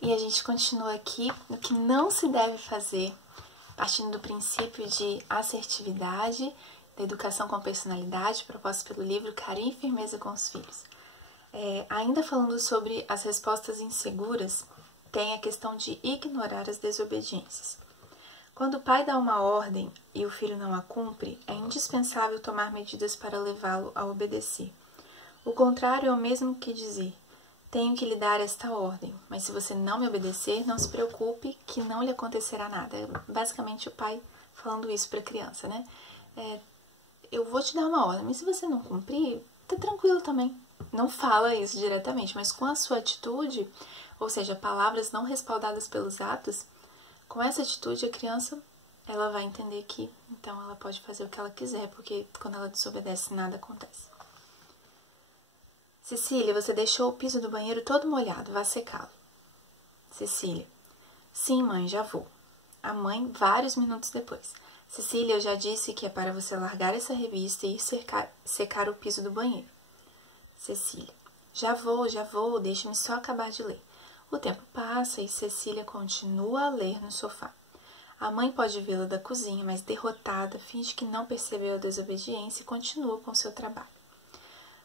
E a gente continua aqui no que não se deve fazer, partindo do princípio de assertividade, da educação com personalidade, proposto pelo livro Carinho e Firmeza com os Filhos. Ainda falando sobre as respostas inseguras, tem a questão de ignorar as desobediências. Quando o pai dá uma ordem e o filho não a cumpre, é indispensável tomar medidas para levá-lo a obedecer. O contrário é o mesmo que dizer: tenho que lhe dar esta ordem, mas se você não me obedecer, não se preocupe que não lhe acontecerá nada. É basicamente o pai falando isso para a criança, né? Eu vou te dar uma ordem, mas se você não cumprir, tá tranquilo também. Não fala isso diretamente, mas com a sua atitude, ou seja, palavras não respaldadas pelos atos, com essa atitude a criança ela vai entender que então ela pode fazer o que ela quiser, porque quando ela desobedece nada acontece. Cecília, você deixou o piso do banheiro todo molhado, vá secá-lo. Cecília, sim mãe, já vou. A mãe, vários minutos depois. Cecília, eu já disse que é para você largar essa revista e ir secar o piso do banheiro. Cecília, já vou, deixe-me só acabar de ler. O tempo passa e Cecília continua a ler no sofá. A mãe pode vê-la da cozinha, mas derrotada, finge que não percebeu a desobediência e continua com seu trabalho.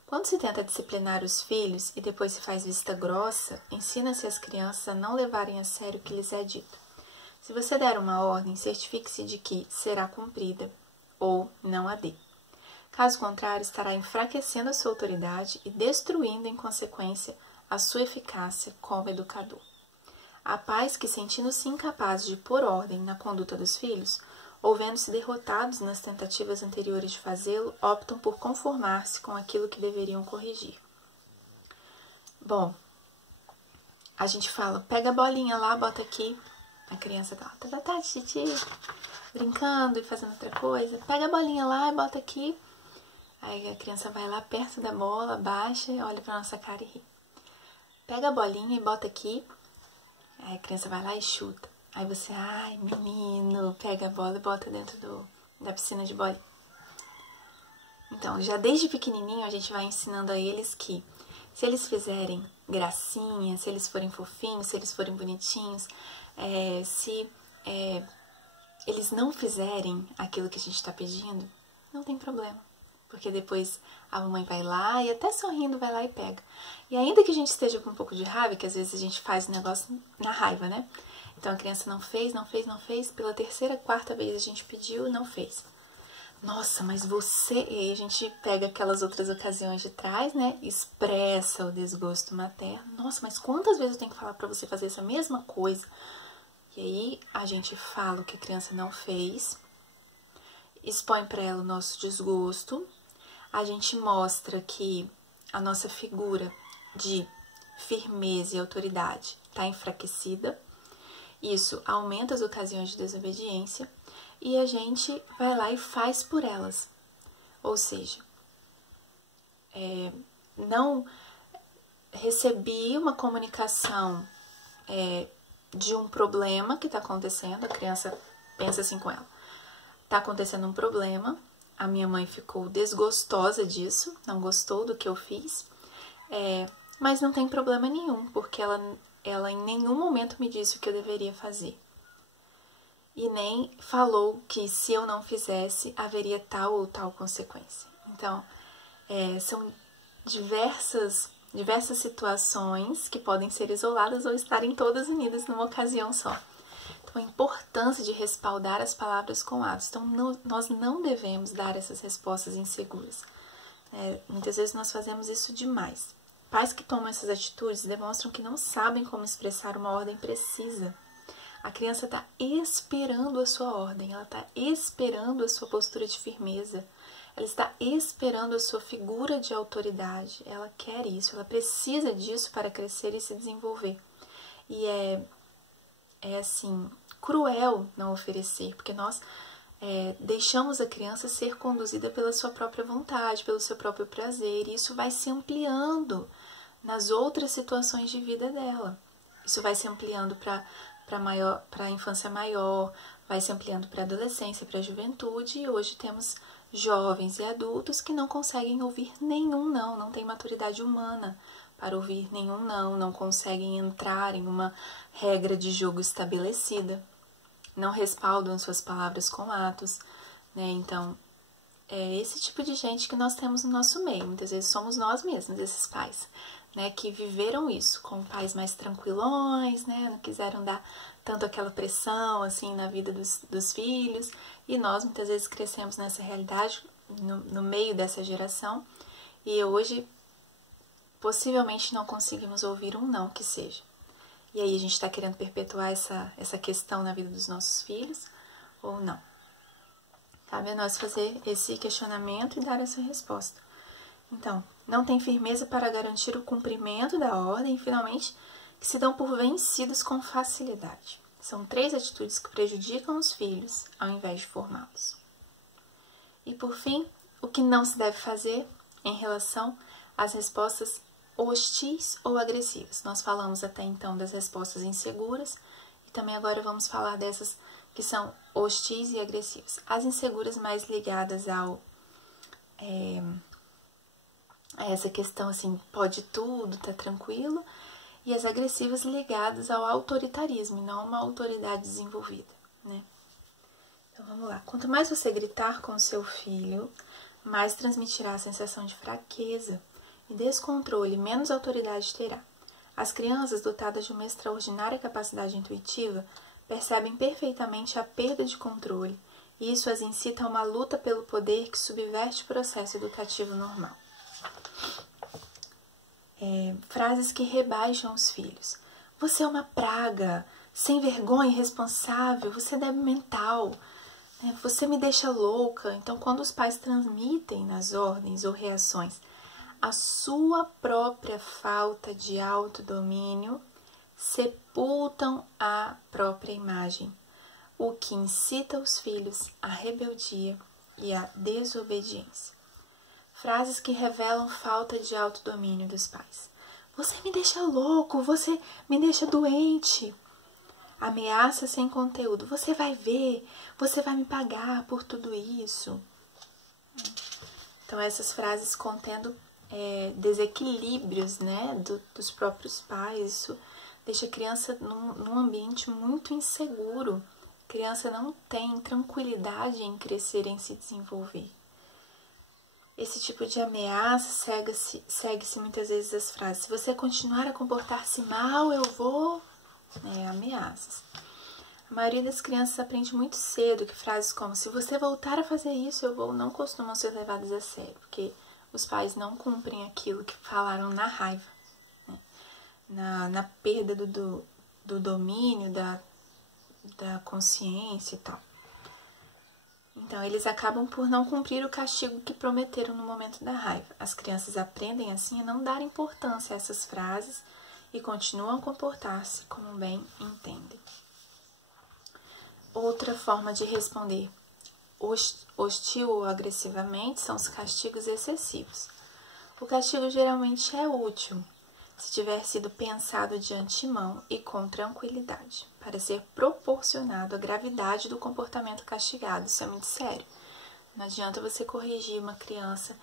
Quando se tenta disciplinar os filhos e depois se faz vista grossa, ensina-se as crianças a não levarem a sério o que lhes é dito. Se você der uma ordem, certifique-se de que será cumprida ou não a dê. Caso contrário, estará enfraquecendo a sua autoridade e destruindo, em consequência, a sua eficácia como educador. Há pais que, sentindo-se incapazes de pôr ordem na conduta dos filhos, ou vendo-se derrotados nas tentativas anteriores de fazê-lo, optam por conformar-se com aquilo que deveriam corrigir. Bom, a gente fala, pega a bolinha lá, bota aqui. A criança tá, titi, brincando e fazendo outra coisa. Pega a bolinha lá e bota aqui. Aí a criança vai lá perto da bola, baixa, olha pra nossa cara e ri. Pega a bolinha e bota aqui. Aí a criança vai lá e chuta. Aí você, ai menino, pega a bola e bota dentro da piscina de bolinha. Então, já desde pequenininho a gente vai ensinando a eles que se eles fizerem gracinha, se eles forem fofinhos, se eles forem bonitinhos, se eles não fizerem aquilo que a gente está pedindo, não tem problema. Porque depois a mamãe vai lá e até sorrindo vai lá e pega. E ainda que a gente esteja com um pouco de raiva, que às vezes a gente faz o negócio na raiva, né? Então a criança não fez, pela terceira, quarta vez a gente pediu e não fez. Nossa, mas você... E aí a gente pega aquelas outras ocasiões de trás, né? Expressa o desgosto materno. Nossa, mas quantas vezes eu tenho que falar pra você fazer essa mesma coisa? E aí a gente fala o que a criança não fez, expõe pra ela o nosso desgosto, a gente mostra que a nossa figura de firmeza e autoridade está enfraquecida. Isso aumenta as ocasiões de desobediência e a gente vai lá e faz por elas. Ou seja, não recebi uma comunicação de um problema que está acontecendo, a criança pensa assim com ela. Está acontecendo um problema, a minha mãe ficou desgostosa disso, não gostou do que eu fiz, mas não tem problema nenhum, porque ela em nenhum momento me disse o que eu deveria fazer. E nem falou que se eu não fizesse, haveria tal ou tal consequência. Então, são diversas situações que podem ser isoladas ou estarem todas unidas numa ocasião só. Então, a importância de respaldar as palavras com atos. Então, nós não devemos dar essas respostas inseguras. Muitas vezes nós fazemos isso demais. Pais que tomam essas atitudes demonstram que não sabem como expressar uma ordem precisa. A criança está esperando a sua ordem, ela está esperando a sua postura de firmeza, ela está esperando a sua figura de autoridade, ela quer isso, ela precisa disso para crescer e se desenvolver. E é assim, cruel não oferecer, porque nós deixamos a criança ser conduzida pela sua própria vontade, pelo seu próprio prazer, e isso vai se ampliando nas outras situações de vida dela. Isso vai se ampliando para a infância maior, vai se ampliando para a adolescência, para a juventude, e hoje temos jovens e adultos que não conseguem ouvir nenhum não têm maturidade humana para ouvir nenhum não, não conseguem entrar em uma regra de jogo estabelecida, não respaldam suas palavras com atos, né? Então, é esse tipo de gente que nós temos no nosso meio. Muitas vezes somos nós mesmos, esses pais, né, que viveram isso com pais mais tranquilões, né, não quiseram dar tanto aquela pressão assim na vida dos filhos, e nós muitas vezes crescemos nessa realidade, no meio dessa geração, e hoje possivelmente não conseguimos ouvir um não que seja. E aí a gente está querendo perpetuar essa questão na vida dos nossos filhos ou não? Cabe a nós fazer esse questionamento e dar essa resposta. Então, não tem firmeza para garantir o cumprimento da ordem e, finalmente, que se dão por vencidos com facilidade. São 3 atitudes que prejudicam os filhos, ao invés de formá-los. E, por fim, o que não se deve fazer em relação às respostas hostis ou agressivas. Nós falamos até então das respostas inseguras e também agora vamos falar dessas que são hostis e agressivas. As inseguras mais ligadas a essa questão assim, pode tudo, tá tranquilo, e as agressivas ligadas ao autoritarismo, e não a uma autoridade desenvolvida, né? Então vamos lá. Quanto mais você gritar com o seu filho, mais transmitirá a sensação de fraqueza e descontrole, menos autoridade terá. As crianças dotadas de uma extraordinária capacidade intuitiva percebem perfeitamente a perda de controle, e isso as incita a uma luta pelo poder que subverte o processo educativo normal. Frases que rebaixam os filhos. Você é uma praga, sem vergonha, irresponsável, você é débil mental, você me deixa louca. Então, quando os pais transmitem nas ordens ou reações a sua própria falta de autodomínio, sepultam a própria imagem, o que incita os filhos à rebeldia e à desobediência. Frases que revelam falta de autodomínio dos pais. Você me deixa louco, você me deixa doente. Ameaça sem conteúdo. Você vai ver, você vai me pagar por tudo isso. Então, essas frases contendo desequilíbrios, né, dos próprios pais. Isso deixa a criança num ambiente muito inseguro. A criança não tem tranquilidade em crescer, em se desenvolver. Esse tipo de ameaça segue-se muitas vezes as frases. Se você continuar a comportar-se mal, eu vou... ameaças. A maioria das crianças aprende muito cedo que frases como se você voltar a fazer isso, eu vou, não costumam ser levadas a sério, porque os pais não cumprem aquilo que falaram na raiva, né? na perda do domínio, da consciência e tal. Então, eles acabam por não cumprir o castigo que prometeram no momento da raiva. As crianças aprendem assim a não dar importância a essas frases e continuam a comportar-se como bem entendem. Outra forma de responder hostil ou agressivamente são os castigos excessivos. O castigo geralmente é útil se tiver sido pensado de antemão e com tranquilidade, para ser proporcionado à gravidade do comportamento castigado. Isso é muito sério. Não adianta você corrigir uma criança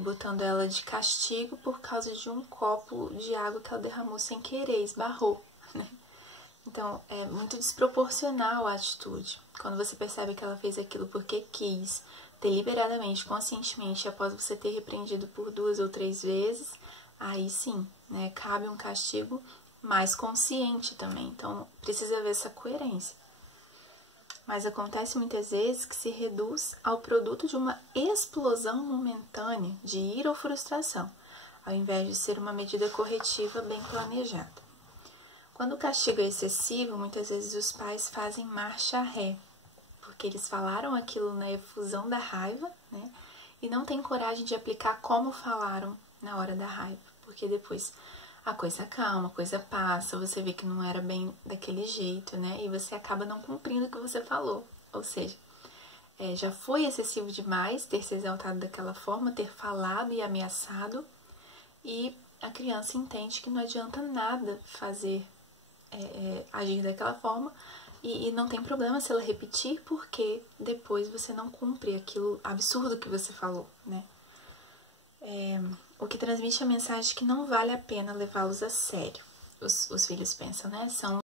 botando ela de castigo por causa de um copo de água que ela derramou sem querer, esbarrou, né? Então, é muito desproporcional a atitude. Quando você percebe que ela fez aquilo porque quis, deliberadamente, conscientemente, após você ter repreendido por 2 ou 3 vezes, aí sim, né, cabe um castigo mais consciente também. Então, precisa haver essa coerência. Mas acontece muitas vezes que se reduz ao produto de uma explosão momentânea de ira ou frustração, ao invés de ser uma medida corretiva bem planejada. Quando o castigo é excessivo, muitas vezes os pais fazem marcha ré, porque eles falaram aquilo na efusão da raiva, né, e não têm coragem de aplicar como falaram na hora da raiva, porque depois a coisa acalma, a coisa passa, você vê que não era bem daquele jeito, né, e você acaba não cumprindo o que você falou. Ou seja, já foi excessivo demais ter se exaltado daquela forma, ter falado e ameaçado, e a criança entende que não adianta nada fazer, agir daquela forma, e não tem problema se ela repetir, porque depois você não cumpre aquilo absurdo que você falou, né. o que transmite a mensagem de que não vale a pena levá-los a sério. Os filhos pensam, né? São